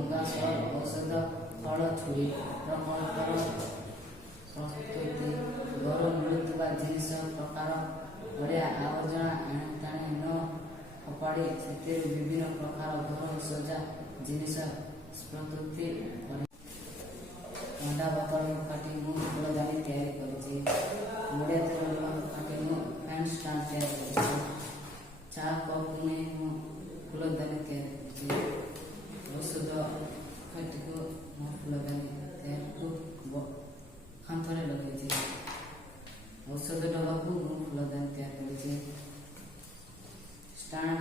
ଭଙ୍ଗା ଔଷଧ ଫଳ ଛୁରୀ ପ୍ରକଳ୍ପର ପ୍ରସ୍ତୁତି ଘରୁ ମିଳୁଥିବା ଜିନିଷ ପ୍ରକାର ଭଳିଆ ଆବର୍ଜନା ଏଣେତେଣେ ନ ଫୋପାଡ଼ି ସେଥିରୁ ବିଭିନ୍ନ ପ୍ରକାର ଘରୋଇ ସଜା ଜିନିଷ ପ୍ରସ୍ତୁତି କରେ। ଥଣ୍ଡା ବୋତଲ କାଟି ମୁଁ ଫୁଲଦାନୀ ତିଆରି କରିଛି। ମୁଡ଼ିଆ ତେଲ କାଟି ମୁଁ ଫ୍ୟାନ୍ ଷ୍ଟାଣ୍ଡ ତିଆରି କରିଛି। ଚା କପ୍ ନେଇ ମୁଁ ଫୁଲଦାନୀ ତିଆରି କରିଛି। ଔଷଧ କାଠିକୁ ମୁଁ ଫୁଲଦାନୀ ତିଆରିକୁ କାନ୍ଥରେ ଲଗେଇଛି। ଔଷଧ ଡବାକୁ ମୁଁ ଫୁଲଦାନୀ ତିଆରି କରିଛି। ଷ୍ଟାଣ୍ଡ